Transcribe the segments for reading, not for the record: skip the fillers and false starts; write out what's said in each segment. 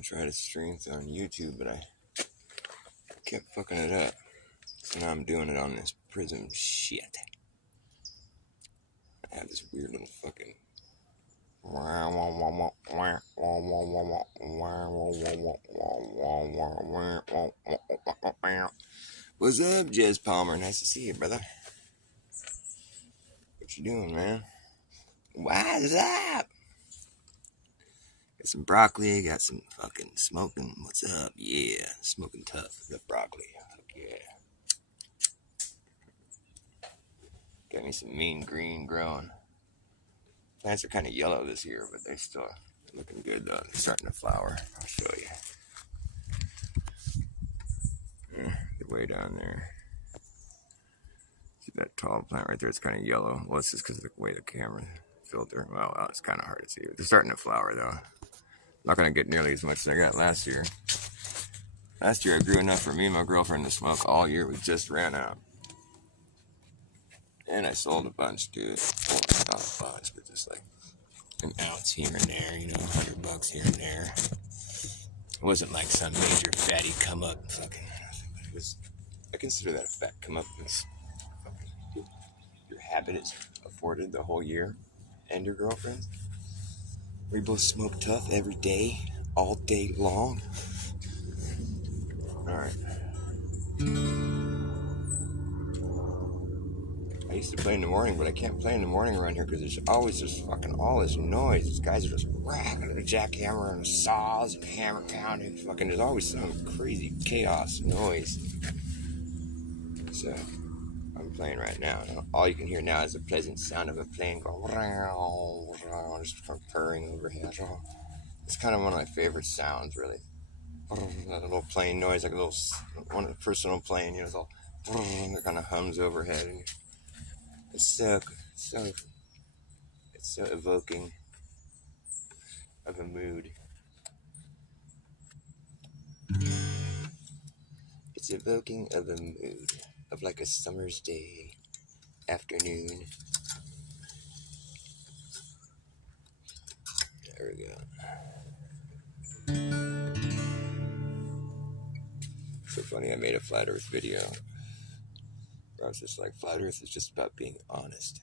gonna try to stream on YouTube, but I kept fucking it up. So now I'm doing it on this Prism shit. I have this weird little fucking. What's up, Jez Palmer? Nice to see you, brother. What you doing, man? What's up? Got some broccoli, got some fucking smoking. What's up? Yeah, smoking tough. The broccoli. Fuck yeah. Got me some mean green growing. Plants are kind of yellow this year, but they're still looking good though. They're starting to flower. I'll show you. They're way down there. See that tall plant right there? It's kind of yellow. Well, it's just because of the way the camera filter. Well, it's kind of hard to see. They're starting to flower though. Not gonna get nearly as much as I got last year. Last year I grew enough for me and my girlfriend to smoke all year. We just ran out. And I sold a bunch, dude. Well, not a bunch, but just like an ounce here and there, you know, $100 here and there. It wasn't like some major fatty come up fucking. It was, I consider that a fat come up. Your habit is afforded the whole year, and your girlfriend. We both smoke tough every day, all day long. All right. I used to play in the morning, but I can't play in the morning around here because there's always just fucking all this noise. These guys are just racking a jackhammer and saws and hammer pounding. Fucking, there's always some crazy chaos noise. So, I'm playing right now. All you can hear now is the pleasant sound of a plane going, just purring overhead. It's kind of one of my favorite sounds, really. That little plane noise, like a little personal plane, you know, it's all, it kind of hums overhead. And it's so evoking of a mood. It's evoking of a mood of like a summer's day, afternoon. There we go. So funny, I made a flat earth video where I was just like, flat earth is just about being honest.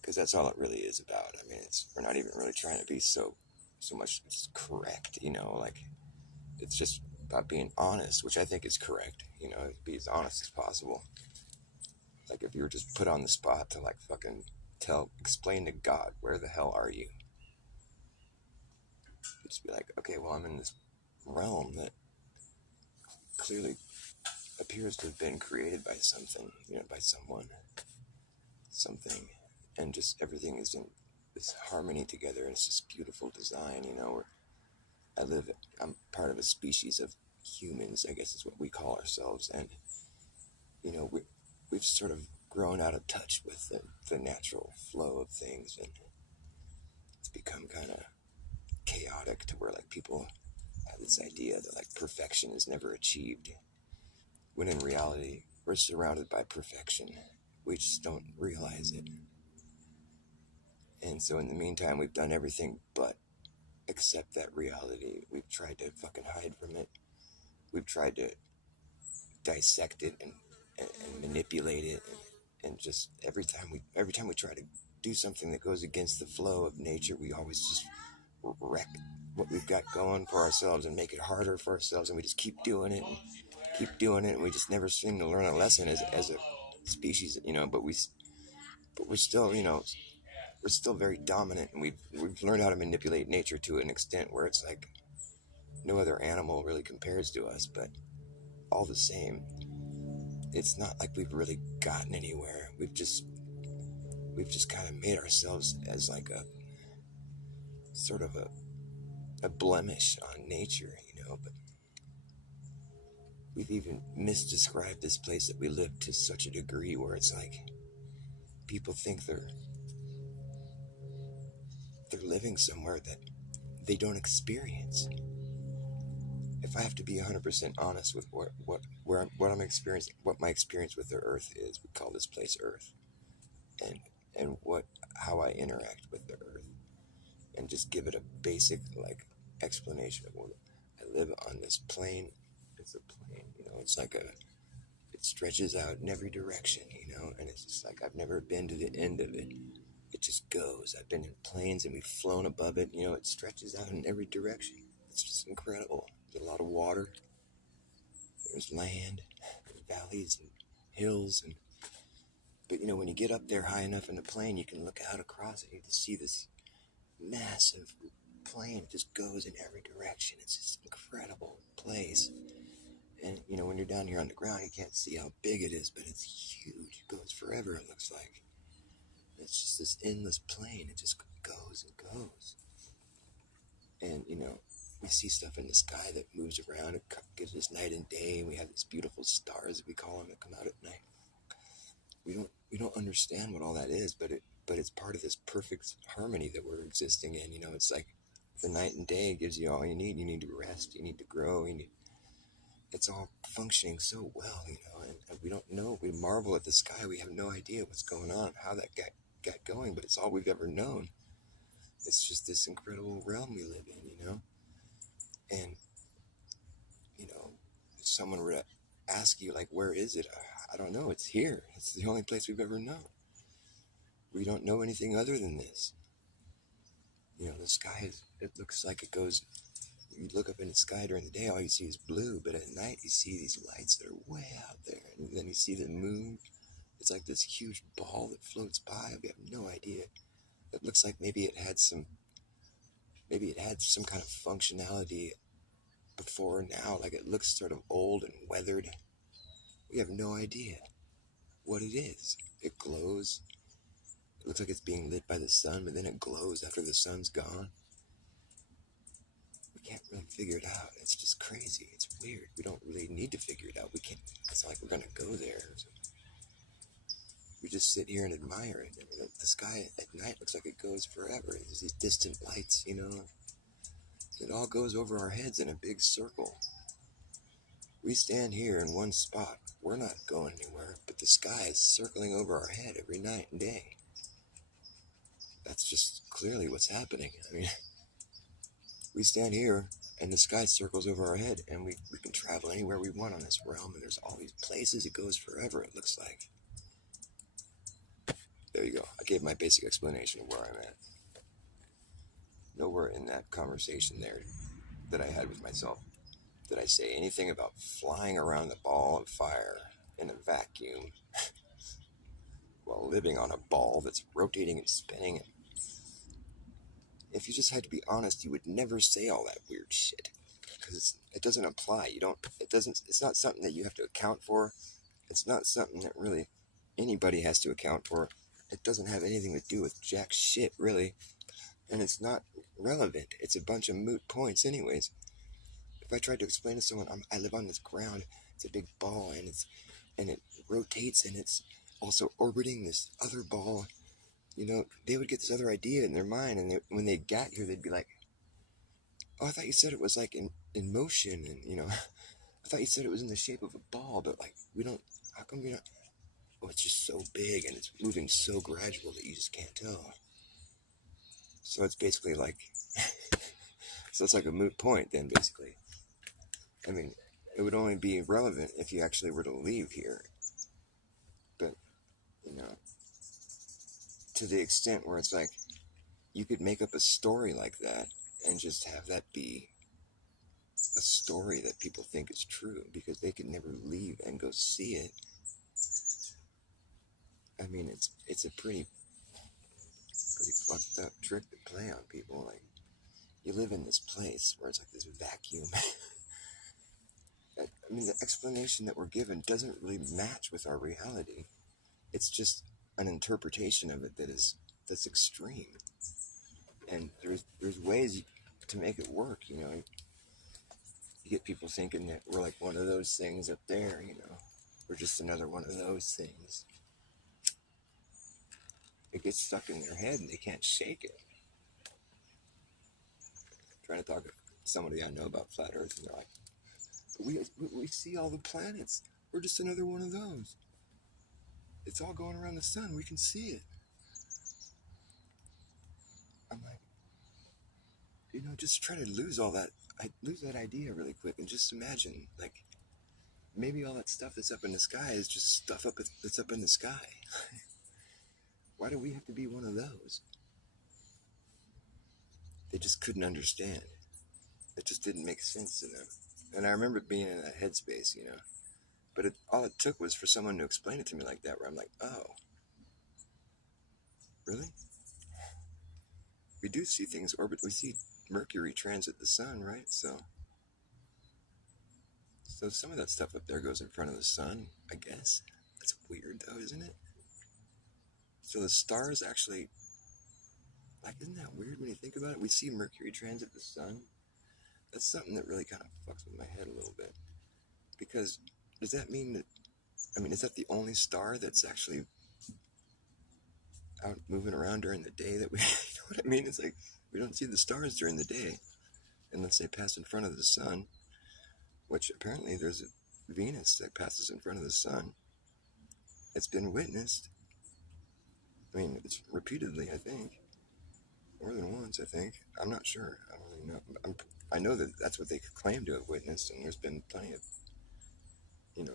Because that's all it really is about. I mean, we're not even really trying to be so much correct, you know, like, it's just about being honest, which I think is correct, you know, be as honest as possible. Like, if you were just put on the spot to, like, fucking explain to God, where the hell are you? You'd just be like, okay, well, I'm in this realm that clearly appears to have been created by something, you know, by someone, something, and just everything is in this harmony together, and it's just beautiful design, you know, I'm part of a species of humans, I guess is what we call ourselves, and, you know, we've sort of grown out of touch with the natural flow of things, and it's become kind of chaotic to where, like, people have this idea that, like, perfection is never achieved, when in reality, we're surrounded by perfection. We just don't realize it. And so in the meantime, we've done everything but accept that reality. We've tried to fucking hide from it. We've tried to dissect it and manipulate it, and just every time we try to do something that goes against the flow of nature, we always just wreck what we've got going for ourselves and make it harder for ourselves, and we just keep doing it and we just never seem to learn a lesson as a species, you know, but we're still, you know, we're still very dominant, and we've learned how to manipulate nature to an extent where it's like no other animal really compares to us, but all the same, it's not like we've really gotten anywhere. We've just kind of made ourselves as like a sort of a blemish on nature, you know, but we've even misdescribed this place that we live to such a degree where it's like people think they're living somewhere that they don't experience. If I have to be 100% honest with what I'm experiencing, what my experience with the earth is, we call this place Earth, and how I interact with the earth, and just give it a basic, like, explanation of, well, I live on this plane. It's a plane, it's like it stretches out in every direction, and it's just like I've never been to the end of it. It just goes. I've been in planes and we've flown above it. It stretches out in every direction. It's just incredible. There's a lot of water. There's land, and valleys and hills, but when you get up there high enough in the plane, you can look out across it. You can see this massive plane. It just goes in every direction. It's this incredible place. And when you're down here on the ground, you can't see how big it is, but it's huge. It goes forever, it looks like. It's just this endless plane. It just goes and goes. And we see stuff in the sky that moves around. It gives us night and day, and we have these beautiful stars that we call them that come out at night. We don't understand what all that is, but it's part of this perfect harmony that we're existing in. It's like the night and day gives you all you need. You need to rest. You need to grow. It's all functioning so well, and we don't know. We marvel at the sky. We have no idea what's going on, how that got going, but it's all we've ever known. It's just this incredible realm we live in, and if someone were to ask you, like, where is it? I don't know. It's here. It's the only place we've ever known. We don't know anything other than this. The sky it looks like it goes. You look up in the sky during the day, all you see is blue, but at night you see these lights that are way out there, and then you see the moon. It's like this huge ball that floats by. We have no idea. It looks like maybe it had some kind of functionality before or now. Like, it looks sort of old and weathered. We have no idea what it is. It glows. It looks like it's being lit by the sun, but then it glows after the sun's gone. We can't really figure it out. It's just crazy. It's weird. We don't really need to figure it out. We can't. It's not like we're going to go there. We just sit here and admire it. The sky at night looks like it goes forever. There's these distant lights, It all goes over our heads in a big circle. We stand here in one spot. We're not going anywhere, but the sky is circling over our head every night and day. That's just clearly what's happening. We stand here and the sky circles over our head, and we can travel anywhere we want on this realm, and there's all these places. It goes forever, it looks like. There you go. I gave my basic explanation of where I'm at. Nowhere in that conversation there that I had with myself did I say anything about flying around the ball of fire in a vacuum while living on a ball that's rotating and spinning. If you just had to be honest, you would never say all that weird shit, because it doesn't apply. It's not something that you have to account for. It's not something that really anybody has to account for. It doesn't have anything to do with jack shit, really. And it's not relevant. It's a bunch of moot points anyways. If I tried to explain to someone, I live on this ground, it's a big ball, and it rotates, and it's also orbiting this other ball, they would get this other idea in their mind, and when they got here, they'd be like, oh, I thought you said it was like in motion, and I thought you said it was in the shape of a ball, but like, how come you're not? Oh, it's just so big, and it's moving so gradual that you just can't tell. So it's basically like, so it's like a moot point then, basically. It would only be relevant if you actually were to leave here. But, to the extent where it's like, you could make up a story like that and just have that be a story that people think is true because they could never leave and go see it. It's a pretty fucked up trick to play on people. Like, you live in this place where it's like this vacuum. The explanation that we're given doesn't really match with our reality. It's just an interpretation of it that's extreme. And there's ways to make it work, You get people thinking that we're like one of those things up there, We're just another one of those things. It gets stuck in their head and they can't shake it. I'm trying to talk to somebody I know about flat Earth, and they're like, we see all the planets. We're just another one of those. It's all going around the sun. We can see it. I'm like, just try to lose all that. I lose that idea really quick and just imagine, like, maybe all that stuff that's up in the sky is just stuff that's up in the sky. Why do we have to be one of those? They just couldn't understand. It just didn't make sense to them. And I remember being in that headspace, But all it took was for someone to explain it to me like that, where I'm like, oh, really? We do see things orbit. We see Mercury transit the sun, right? So some of that stuff up there goes in front of the sun, I guess. That's weird, though, isn't it? So the stars actually, like, isn't that weird when you think about it? We see Mercury transit the sun. That's something that really kind of fucks with my head a little bit. Because does that mean that, is that the only star that's actually out moving around during the day that we, you know what I mean? It's like, we don't see the stars during the day unless they pass in front of the sun, which apparently there's a Venus that passes in front of the sun. It's been witnessed. It's repeatedly, I think. More than once, I think. I'm not sure. I don't really know. I know that that's what they claim to have witnessed, and there's been plenty of,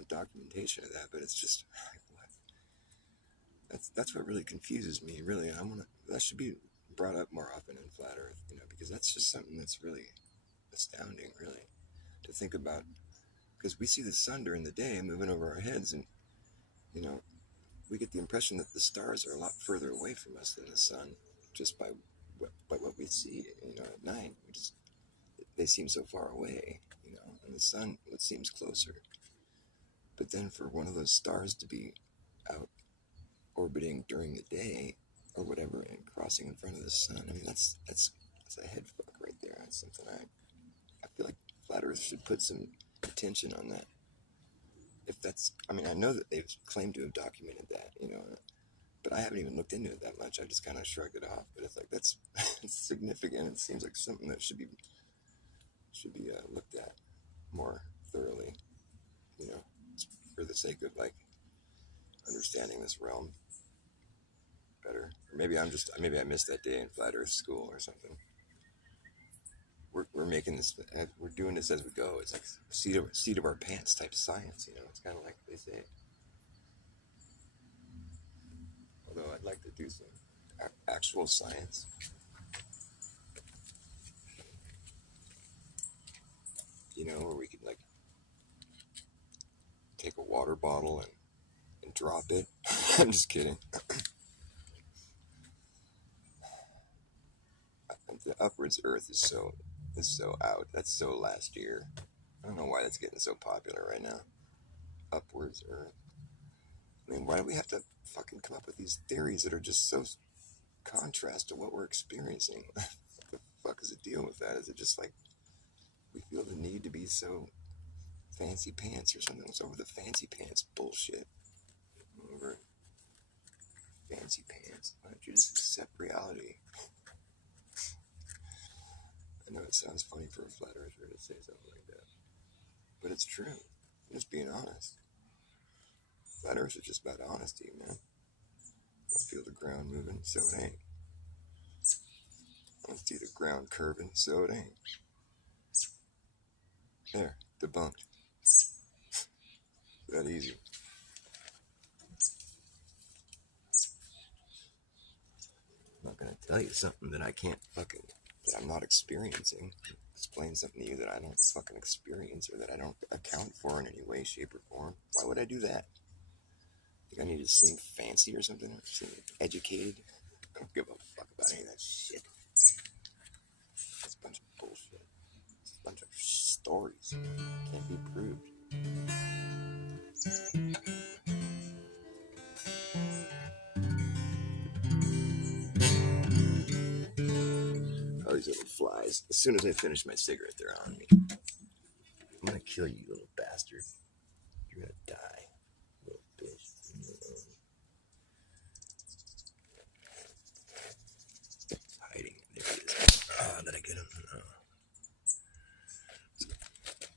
documentation of that, but it's just, what? That's what really confuses me, really. That should be brought up more often in Flat Earth, because that's just something that's really astounding, really, to think about. Because we see the sun during the day moving over our heads, and, we get the impression that the stars are a lot further away from us than the sun, just by what we see, at night. They seem so far away, and the sun, it seems closer. But then for one of those stars to be out orbiting during the day or whatever and crossing in front of the sun, that's a head fuck right there. That's something I feel like Flat Earth should put some attention on that. If that's, I know that they've claimed to have documented that, but I haven't even looked into it that much. I just kind of shrugged it off. But it's like, that's it's significant. It seems like something that should be looked at more thoroughly, for the sake of, like, understanding this realm better. Or maybe I missed that day in Flat Earth school or something. We're making this, we're doing this as we go. It's like seat of our pants type science, It's kind of like they say. Although I'd like to do some actual science. Where we could, like, take a water bottle and drop it. I'm just kidding. The upwards Earth is so out. That's so last year. I don't know why that's getting so popular right now. Upwards Earth. Why do we have to fucking come up with these theories that are just so contrast to what we're experiencing? What the fuck is the deal with that? Is it just like we feel the need to be so fancy pants or something? What's over the fancy pants bullshit? Over fancy pants. Why don't you just accept reality? I know it sounds funny for a flat earther to say something like that, but it's true. I'm just being honest. Flat Earth is just about honesty, man. I feel the ground moving, so it ain't. I see the ground curving, so it ain't. There, debunked. That easy. I'm not gonna tell you something that I can't fucking, that I'm not experiencing. Explain something to you that I don't fucking experience or that I don't account for in any way, shape, or form. Why would I do that? Think I need to seem fancy or something? Or seem educated? I don't give a fuck about any of that shit. It's a bunch of bullshit. It's a bunch of stories. Can't be proved. Oh, these little flies. As soon as I finish my cigarette, they're on me. I'm gonna kill you, little bastard. You're gonna die, little bitch. It's hiding. There he is. Oh, did I get him? No.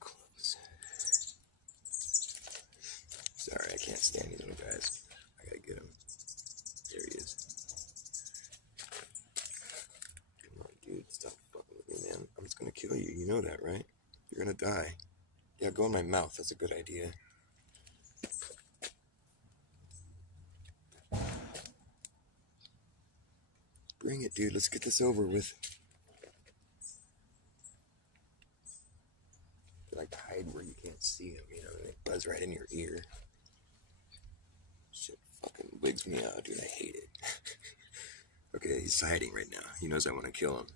Close. Sorry, I can't stand you little guys. I gotta get him. There he is. Come on, dude. Stop fucking with me, man. know that, right? You're gonna die. Yeah, go in my mouth. That's a good idea. Bring it, dude. Let's get this over with. They like to hide where you can't see them, you know, they buzz right in your ear. Shit fucking wigs me out, dude. I hate it. Okay, he's hiding right now. He knows I want to kill him.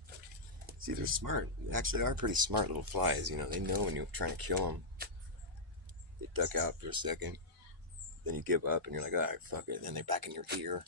See, they're smart. They actually are pretty smart little flies, you know. They know when you're trying to kill them. They duck out for a second. Then you give up and you're like, all right, fuck it. Then they're back in your ear.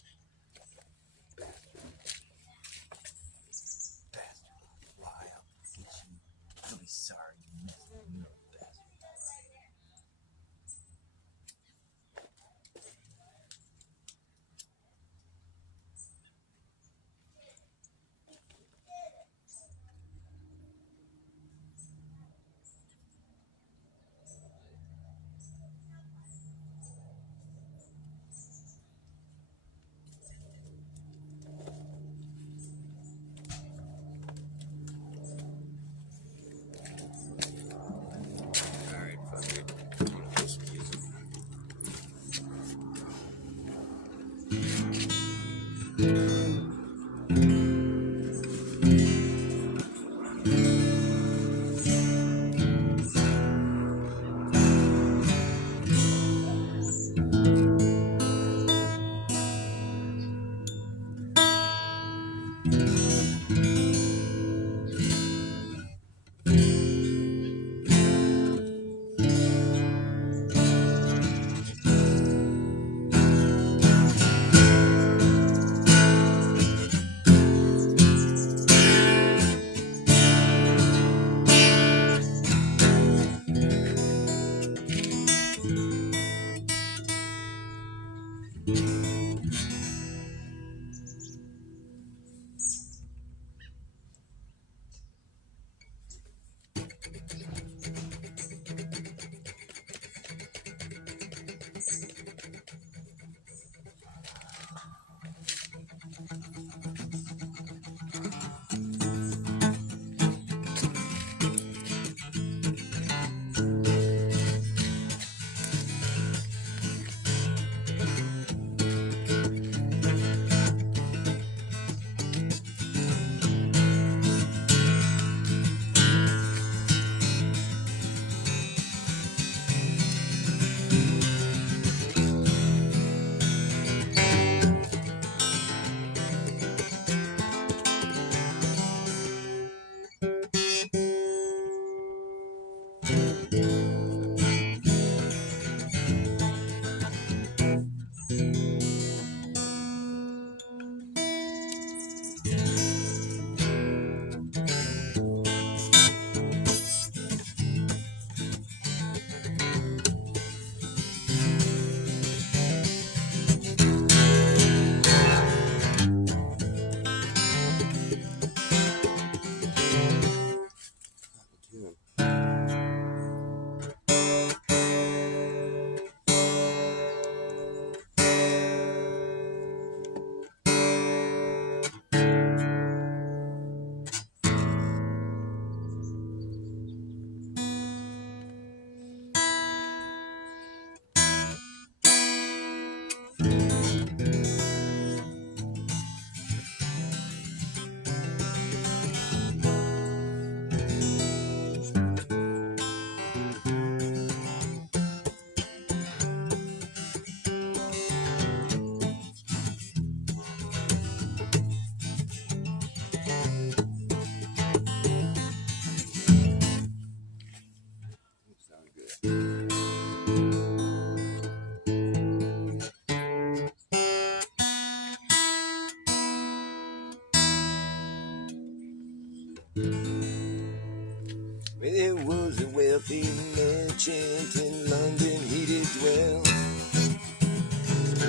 There was a wealthy merchant in London, he did dwell.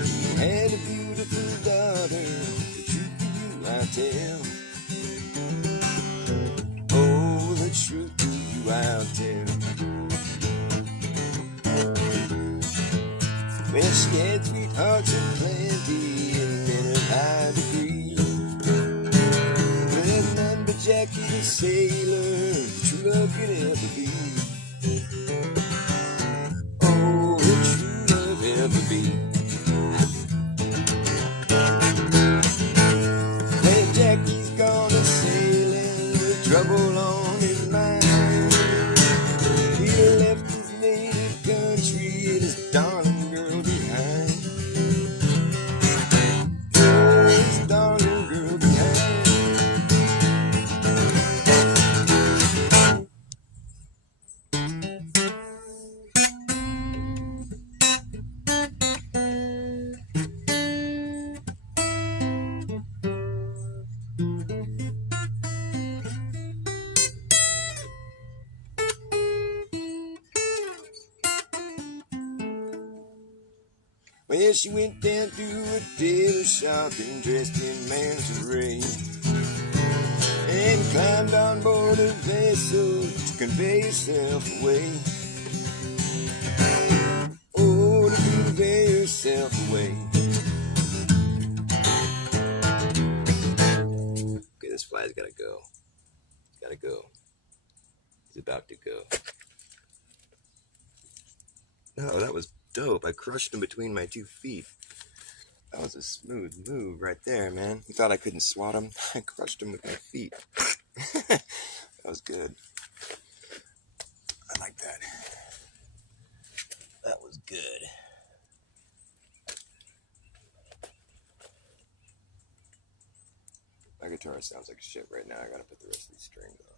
He had a beautiful daughter, the truth to you I tell. Oh, the truth to you I'll tell. Well, she had sweethearts in plenty and men of high degree. But none but Jackie the sailor, the true love could ever be. Oh, what true love ever be. When Jackie's gone a sailing with trouble on his mind, he left his native country and his darling girl behind. Oh, his darling girl behind. Well, she went down to a tailor shop and dressed in man's array, and climbed on board a vessel to convey herself away. Oh, to convey herself away. Okay, this fly's gotta go. It's gotta go. It's about to go. Oh, that was dope. I crushed him between my 2 feet. That was a smooth move right there, man. You thought I couldn't swat him? I crushed him with my feet. That was good. I like that. That was good. My guitar sounds like shit right now. I gotta put the rest of these strings on.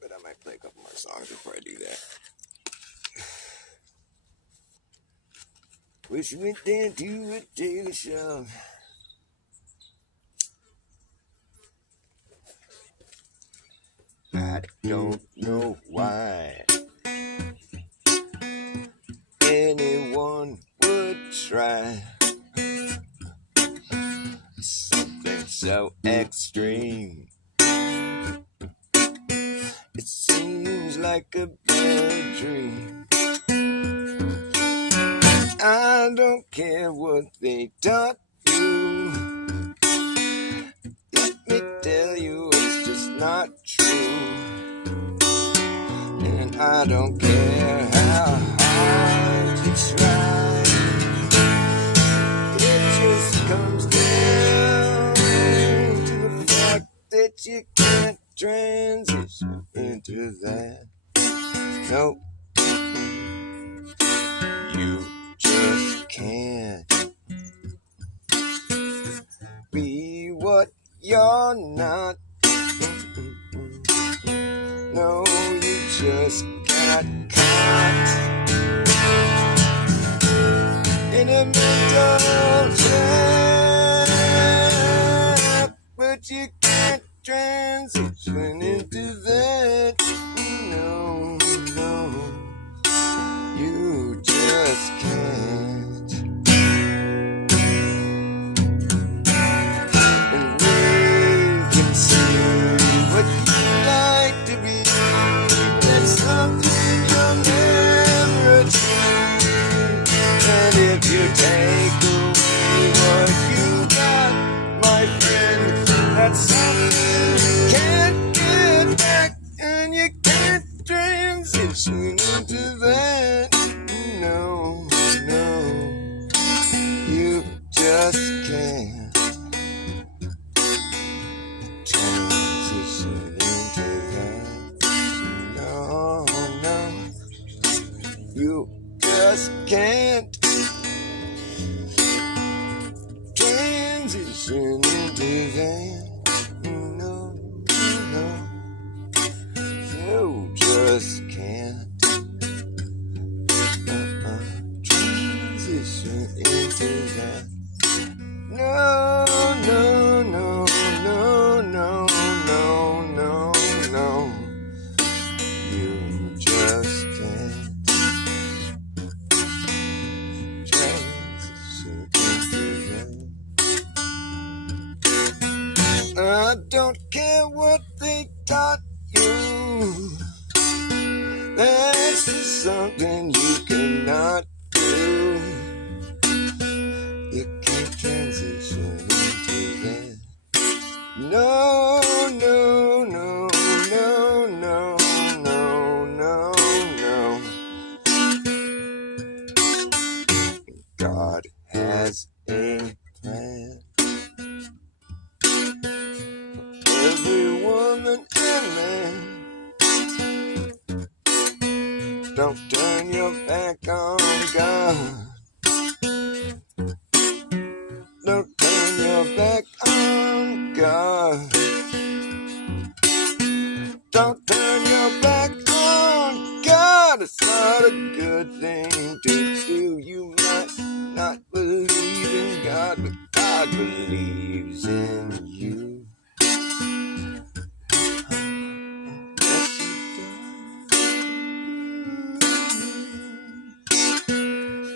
But I might play a couple more songs before I do that. Well, she went down to a tailor shop. I don't know why anyone would try something so extreme. It seems like a bad dream. I don't care what they taught you. Let me tell you, it's just not true. And I don't care how hard you try. It just comes down to the fact that you can't transition into that. Nope. You just can't be what you're not. No, you just got caught in a mental trap, but you can't transition into that. No, no, you just can't. And we can see what you like to be. That's something you'll never achieve. And if you take away what you got, my friend, that's something you can't get back. And you can't transition into that. No, no, you just can't transition into that. No, no, you just can't transition into that. No, no, you just can't transition into that. No, no, no, no, no, no, no, no. You just can't transition into that. I don't care what they taught you. That's just something you cannot do. Don't turn your back on God. Don't turn your back on God. Don't turn your back on God. It's not a good thing to do. You might not believe in God, but God believes in you. Yes, he does.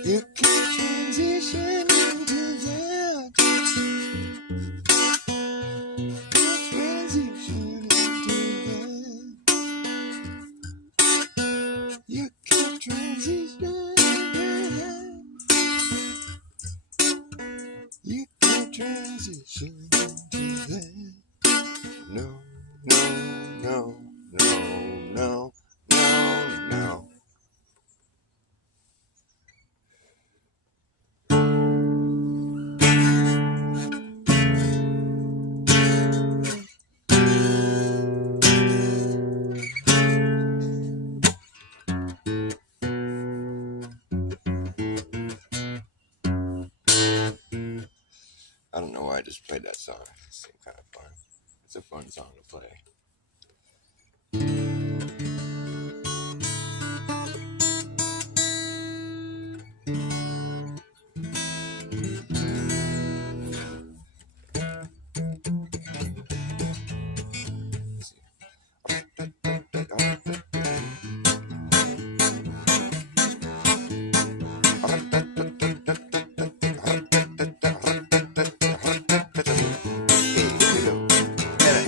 You can transition into that. Transition into that. You can transition. You can transition into that. No, no, no, no, no, no, no. I don't know why I just played that song. It seemed kind of fun. It's a fun song to play.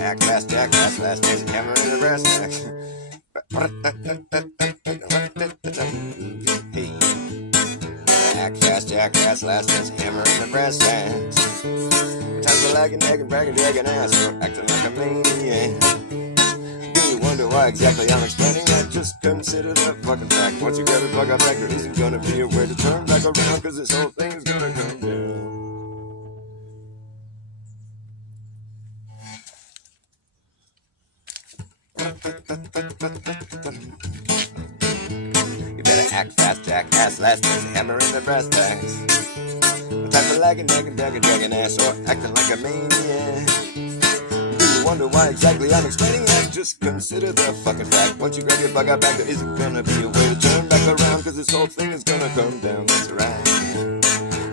Act fast, Jack, last days, camera in the brass tack. Hey, act fast, Jack, last days, hammer in the brass tacks. Times of lagging, nagging, bragging, dragging ass, or acting like a maniac. Do you wonder why exactly I'm explaining that? Just consider the fucking fact. Once you grab it, plug out back, there isn't gonna be a way to turn back around, cause this whole thing's gonna come down. You better act fast, jackass, last days, hammer in the brass tacks. The type of lagging, nagging, dragging ass, or acting like a maniac. Do you wonder why exactly I'm explaining that? Just consider the fucking fact. Once you grab your bug out back, there isn't gonna be a way to turn back around, cause this whole thing is gonna come down, that's right.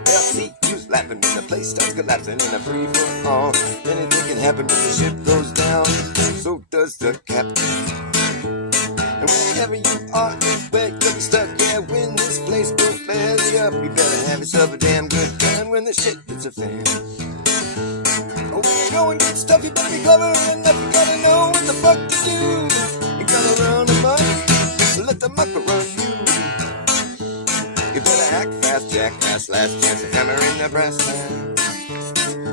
They'll see who's laughing when the place starts collapsing in a free for all. Anything can happen when the ship goes down, so does the captain. And wherever you are, where you'll be stuck, yeah, when this place goes belly up, you better have yourself a damn good gun when the shit hits a fan. Oh, when you go and get stuff, you better be clever enough, you gotta know what the fuck to do. You gotta run amok, so let the mucker run you. You better act fast, jackass, last chance to hammer in the brass tacks.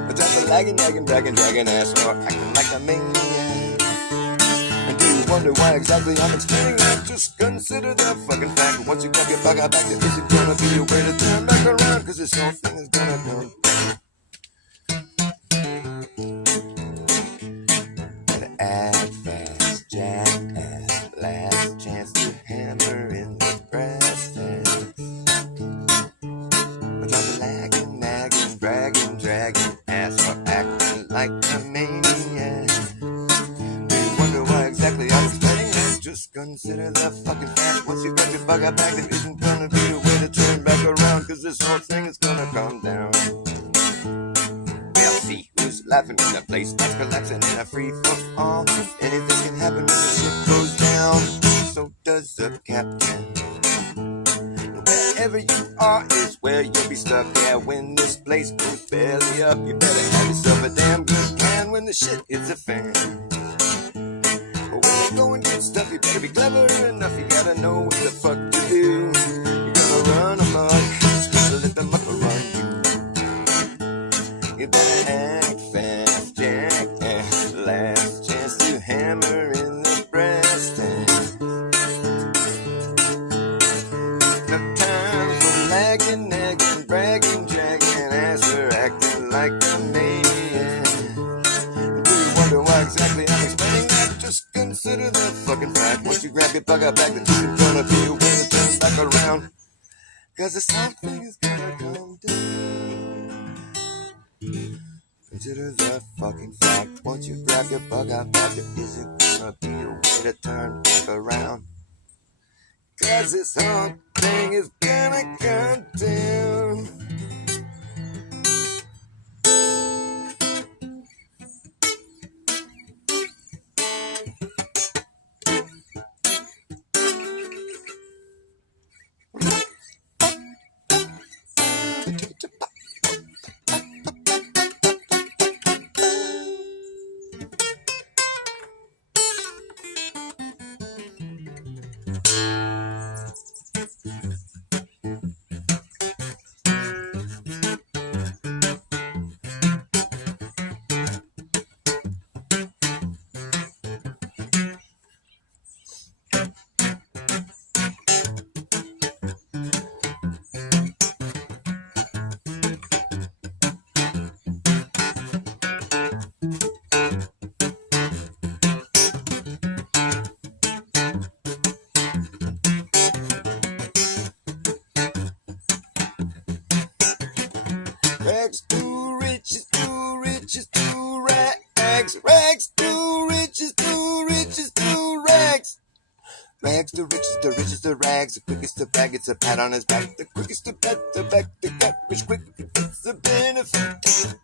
The type of lagging, nagging, dragging ass, or acting like a maniac. And do you wonder why exactly I'm explaining that? Just consider the fucking fact. Once you grab your bug out back, there isn't gonna be a way to turn back around, cause this whole thing is gonna come. Better act fast, jackass, last chance to hammer in the brass tacks. But I'm lagging, nagging, bragging, dragging ass, or acting like a maniac. Exactly, I'm explaining that. Just consider the fucking fact. Once you got your bug out back, there isn't gonna be a way to turn back around, cause this whole thing is gonna come down. We'll see who's laughing when the place starts collapsing in a free for all. Anything can happen when the ship goes down, so does the captain. Wherever you are is where you'll be stuck. Yeah, when this place goes belly up, you better have yourself a damn good plan when the shit hits a fan. Go and get stuff, you better be clever enough, you gotta know what the fuck to do. You gotta run amok, so let the mucker run you. You better act fast, jackass, last chance to hammer in the brass tacks. No time for lagging, nagging, bragging, dragging ass, or acting like a maniac. Do you wonder why exactly I'm explaining that? Just consider the fucking fact. Once you grab your bug out back, then there's gonna be a way to turn back around. Cause this whole thing is gonna come down. Consider the fucking fact. Once you grab your bug out back, there isn't gonna be a way to turn back around. Cause this whole thing is gonna come down. Rags to riches, to riches, to rags. Rags to riches, to riches, to rags. Rags to riches, to riches, to rags. The quickest to bag, it's a pat on his back. The quickest to pat the back, the cat rich quick gets the benefit.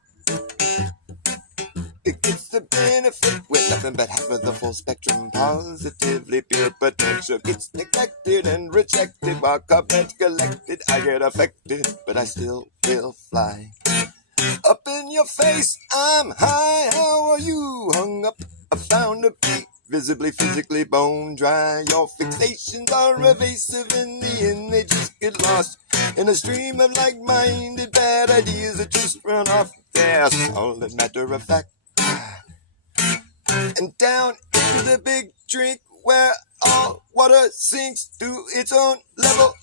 It gets the benefit with nothing but half of the full spectrum. Positively pure potential gets neglected and rejected. While comments collected, I get affected, but I still will fly. Up in your face, I'm high. How are you? Hung up, I found a beat. Visibly, physically bone dry. Your fixations are evasive. In the end, they just get lost in a stream of like-minded bad ideas that just run off gas. Solid matter of fact. And down into the big drink where all water sinks to its own level.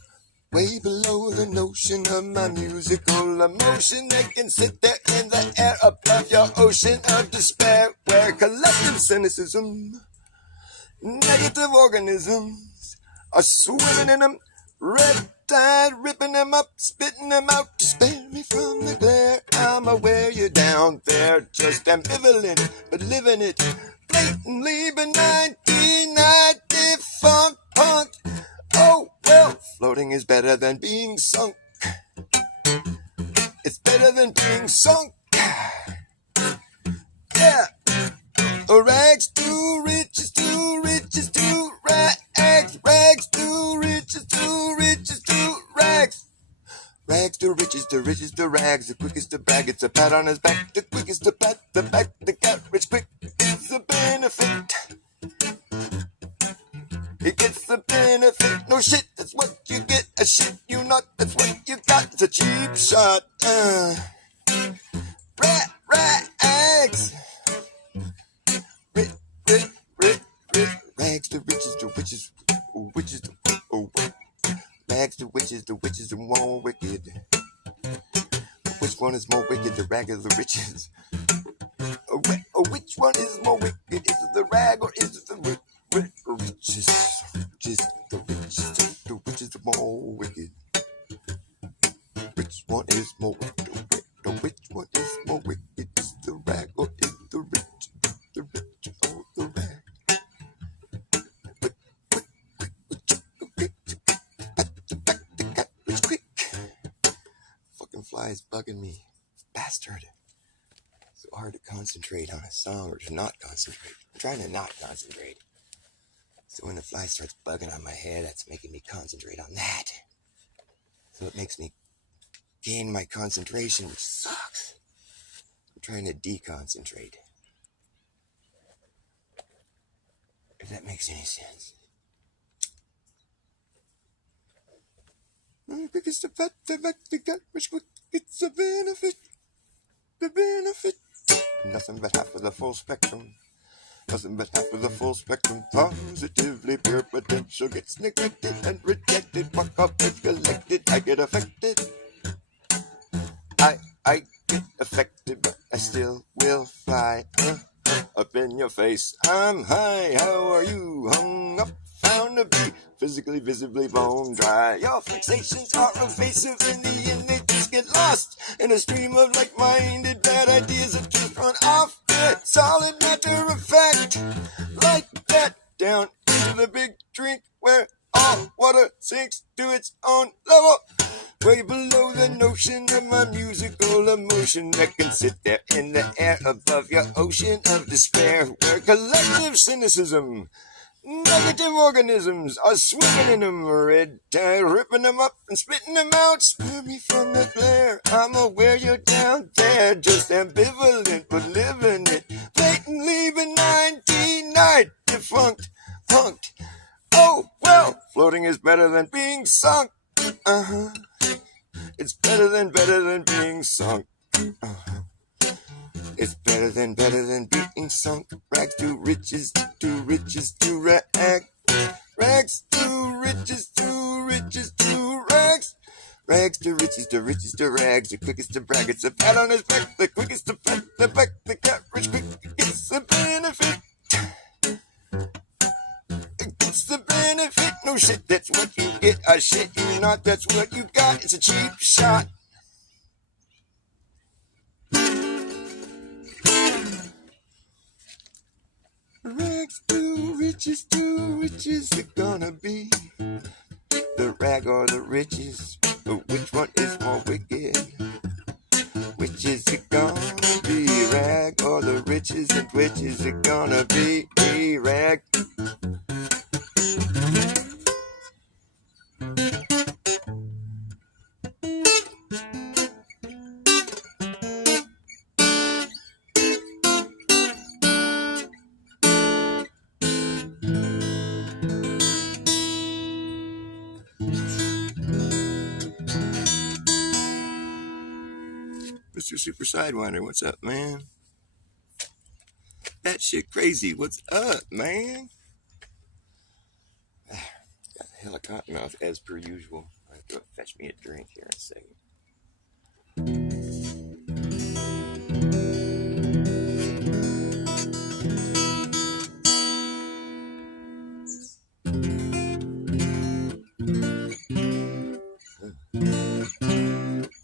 Way below the notion of my musical emotion that can sit there in the air above your ocean of despair, where collective cynicism, negative organisms are swimming in them. Red tide ripping them up, spitting them out to spare me from the glare. I'm aware you're down there, just ambivalent, but living it blatantly. But 1990 funk punk. Oh well, floating is better than being sunk. It's better than being sunk. Yeah. Rags to riches, to riches, to rags. Rags to riches, to riches, to rags. Rags to riches, to riches, to rags. The quickest to brag, it's a pat on his back. The quickest to pat the back, the cat rich quick gets the benefit. He gets the benefit. No shit, that's what you get. A shit you not, that's what you got. It's a cheap shot. Rags. Rags to riches, to witches, witches to rags to witches are more wicked. Which one is more wicked, the rag or the riches? Which one is more wicked? Is it the rag or is it the riches? Just the riches, the witches are more wicked. Which one is more wicked? Which one is more wicked? Is the rag or is the rich? The rich or the rag? Fucking flies bugging me, bastard. So hard to concentrate on a song or to not concentrate. I'm trying to not concentrate. So when the fly starts bugging on my head, that's making me concentrate on that. So it makes me gain my concentration, which sucks. I'm trying to deconcentrate. If that makes any sense. Because the fact the gut which gets the benefit. The benefit. Nothing but half of the full spectrum. Nothing but half of the full spectrum. Positively pure potential gets neglected and rejected. Fuck up and collected. I get affected. I get affected, but I still will fly up in your face. I'm high. How are you? Hung up. gonna be physically, visibly bone dry. Your fixations are evasive, in the end they just get lost in a stream of like-minded bad ideas that just run off. Solid matter of fact, like that, down into the big drink where all water sinks to its own level, way below the notion of my musical emotion that can sit there in the air above your ocean of despair, where collective cynicism, negative organisms are swimming in them, red tide ripping them up and spitting them out. Spare me from the glare, I'm aware you're down there, just ambivalent but living it, blatantly benign, denied, defunct, punked. Oh well, floating is better than being sunk. It's better than being sunk. It's better than being sunk. Rags to riches, to riches, to rags. Rags to riches, to riches, to rags. Rags to riches, to riches, to rags. The quickest to brag, it's a pat on his back. The quickest to pat the back. The cat rich quick gets the benefit. It's the benefit, no shit, that's what you get. I shit you not, that's what you got. It's a cheap shot. Rags to riches, they're gonna be the rag or the riches. But which one is more wicked? Which is it gonna be, rag or the riches? And which is it gonna be, rag? Mr. Super Sidewinder, what's up, man? That shit crazy. What's up, man? Got a hell of cotton mouth as per usual. I have to go fetch me a drink here in a second.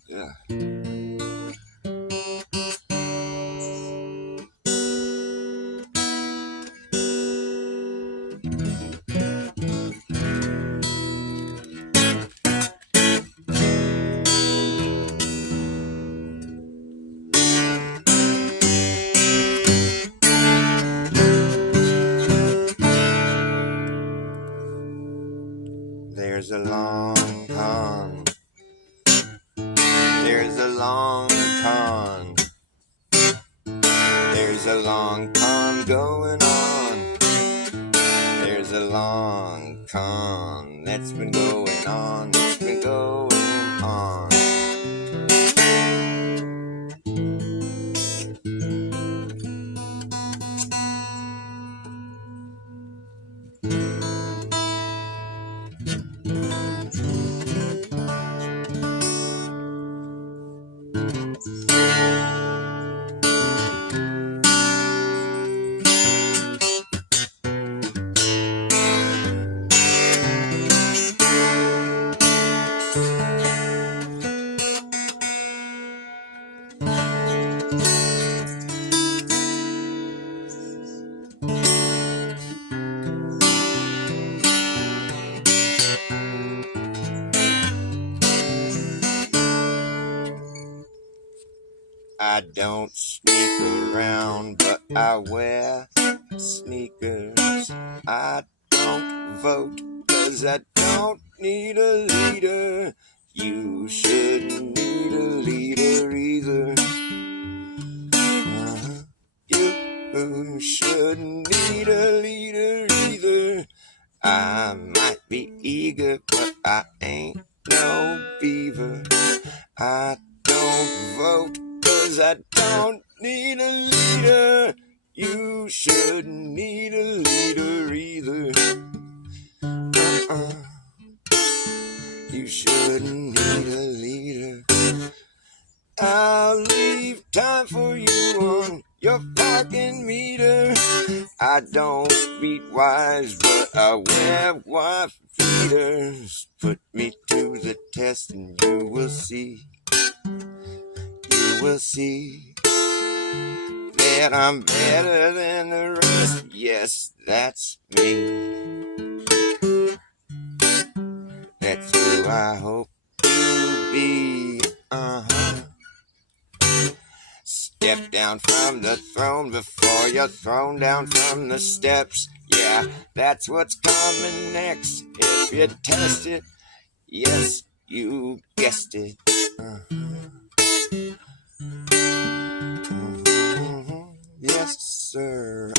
Yeah. There's a long con. There's a long con. There's a long con going on. There's a long con that's been going on. It's been going on. I don't sneak around, but I wear sneakers. I don't vote, 'cause I don't need a leader. You shouldn't need a leader either. You shouldn't need a leader either. I might be eager, but I ain't no beaver. I don't vote, 'cause I don't need a leader. You shouldn't need a leader either. You shouldn't need a leader. I'll leave time for you on your parking meter. I don't read wise, but I wear wife beaters. Put me to the test and you will see that I'm better than the rest. Yes, that's me. That's who I hope to be. Step down from the throne before you're thrown down from the steps. Yeah, that's what's coming next. If you test it, yes, you guessed it. Yes, sir.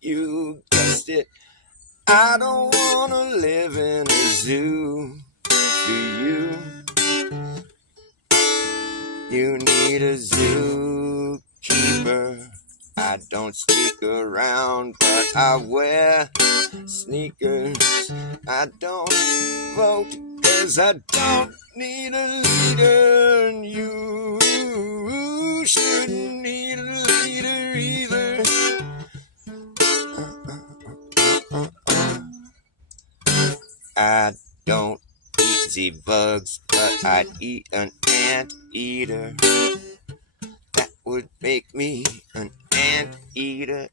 You guessed it. I don't wanna live in a zoo. Do you? You need a zookeeper. I don't sneak around, but I wear sneakers. I don't vote, 'cause I don't need a leader. And you shouldn't need a leader either. I don't eat Z-bugs, but I'd eat an ant-eater. That would make me an ant-eater.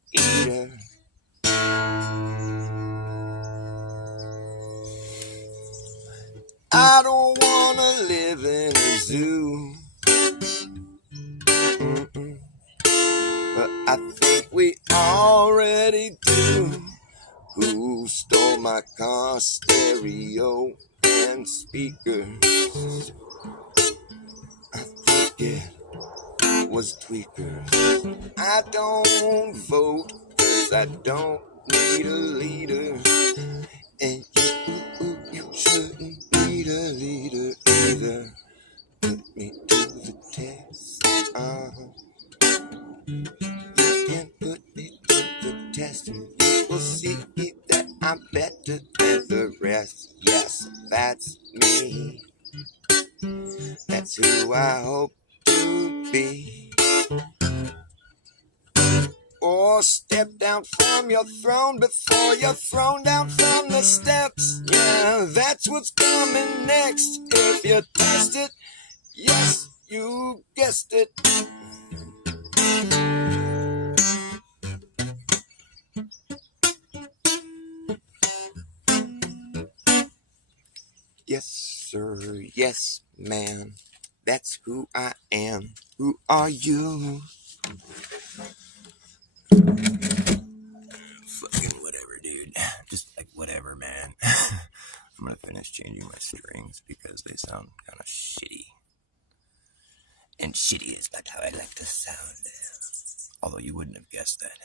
I don't wanna live in a zoo. But I think we already do. Who stole my car stereo and speakers? I think it was tweakers. I don't vote 'cause I don't need a leader. And you shouldn't need a leader either. Put me to the test. You can put me to the test and you will see that I'm better than the rest. Yes, that's me. That's who I hope to be. Or step down from your throne before you're thrown down from the steps. Yeah, that's what's coming next. If you test it, yes, you guessed it. Yes, sir. Yes, ma'am. That's who I am. Who are you? Fucking whatever, dude. Just like whatever, man. I'm gonna finish changing my strings because they sound kind of shitty. And shitty is not how I like to sound. Although you wouldn't have guessed that.